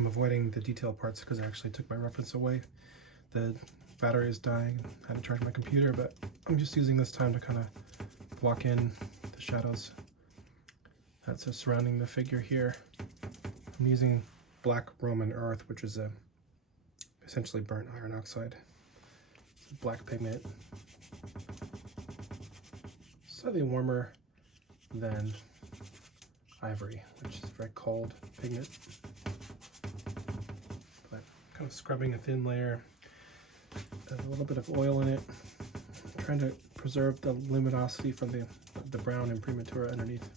I'm avoiding the detail parts because I actually took my reference away. The battery is dying, I had to charge my computer, but I'm just using this time to kind of block in the shadows that's surrounding the figure here. I'm using black Roman earth, which is essentially burnt iron oxide. It's a black pigment, slightly warmer than ivory, which is a very cold pigment. But kind of scrubbing a thin layer, a little bit of oil in it, trying to preserve the luminosity from the brown imprimatura underneath.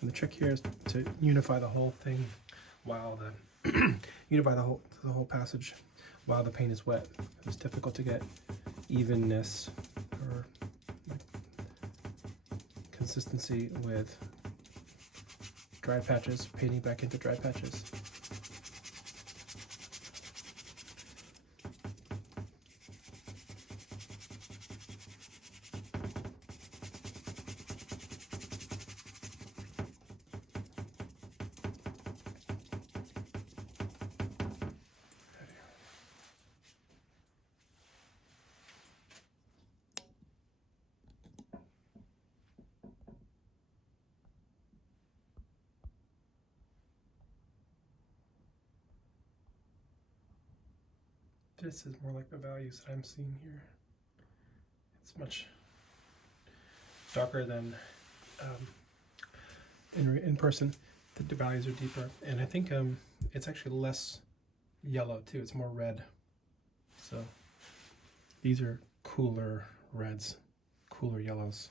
And the trick here is to unify the whole thing while unify the whole passage while the paint is wet. It's difficult to get evenness or consistency with dry patches, painting back into dry patches. This is more like the values that I'm seeing here. It's much darker than in person. The values are deeper, and I think it's actually less yellow too. It's more red. So these are cooler reds, cooler yellows.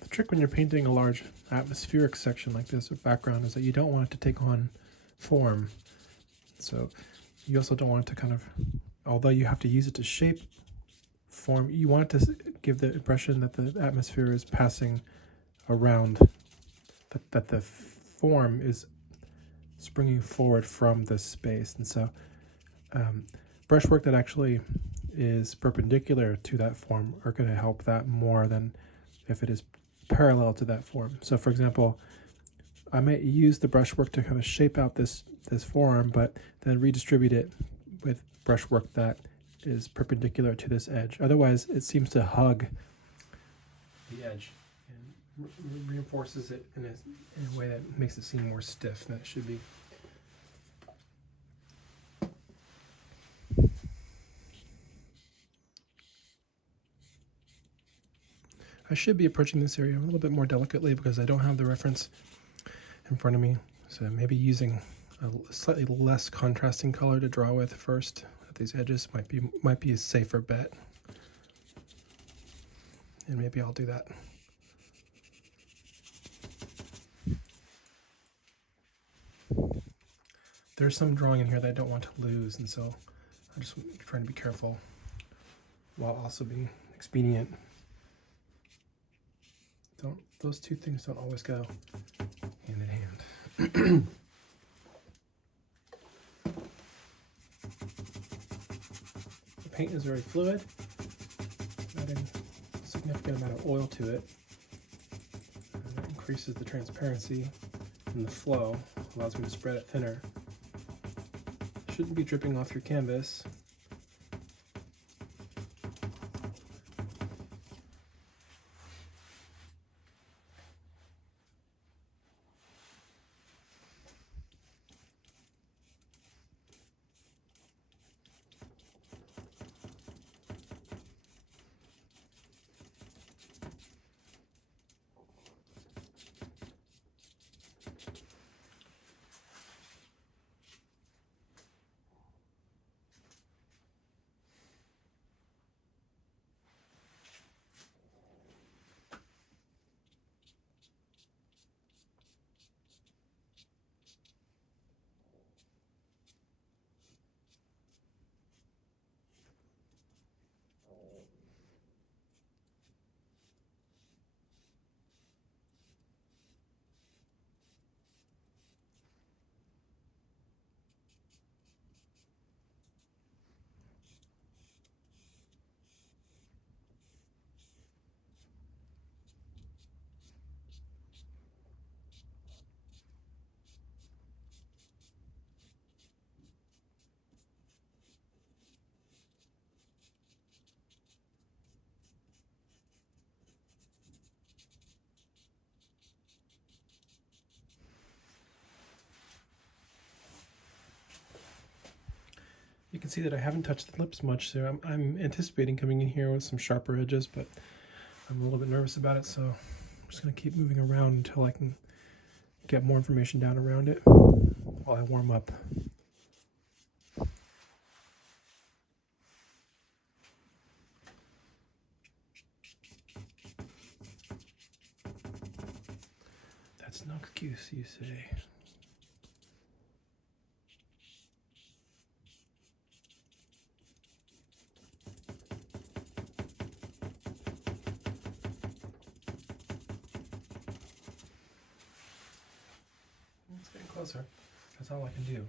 The trick when you're painting a large atmospheric section like this or background is that you don't want it to take on form. So you also don't want it to kind of, although you have to use it to shape form, you want it to give the impression that the atmosphere is passing around, that the form is springing forward from this space. And so brushwork that actually is perpendicular to that form are going to help that more than if it is parallel to that form. So for example, I might use the brushwork to kind of shape out this form, but then redistribute it with brushwork that is perpendicular to this edge. Otherwise, it seems to hug the edge and reinforces it in a way that makes it seem more stiff than it should be. I should be approaching this area a little bit more delicately because I don't have the reference in front of me. So maybe using a slightly less contrasting color to draw with first at these edges might be a safer bet. And maybe I'll do that. There's some drawing in here that I don't want to lose, and so I'm just trying to be careful while also being expedient. Those two things don't always go hand in hand. The paint is very fluid, adding a significant amount of oil to it. And that increases the transparency and the flow, allows me to spread it thinner. Shouldn't be dripping off your canvas. can see that I haven't touched the lips much, so I'm anticipating coming in here with some sharper edges, but I'm a little bit nervous about it, so I'm just going to keep moving around until I can get more information down around it while I warm up. That's no excuse, you say. It's getting closer. That's all I can do.